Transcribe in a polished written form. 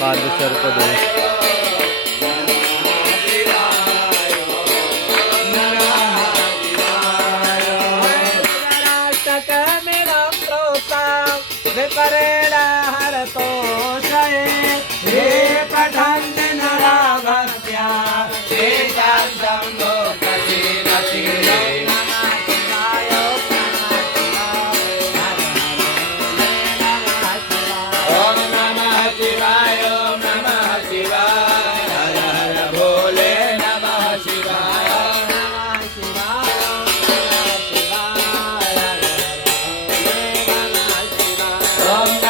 पादसर्प दोष। विपरेणा हरतोषये हे पठन्ति नरा भक्त्या तेषां शम्भोऽपि ॐ नमः शिवाय ॐ नमः शिवाय हर हर भोले नमः शिवाय नमः शिवाय नमः शिवाय हर हर भोले नमः शिवाय।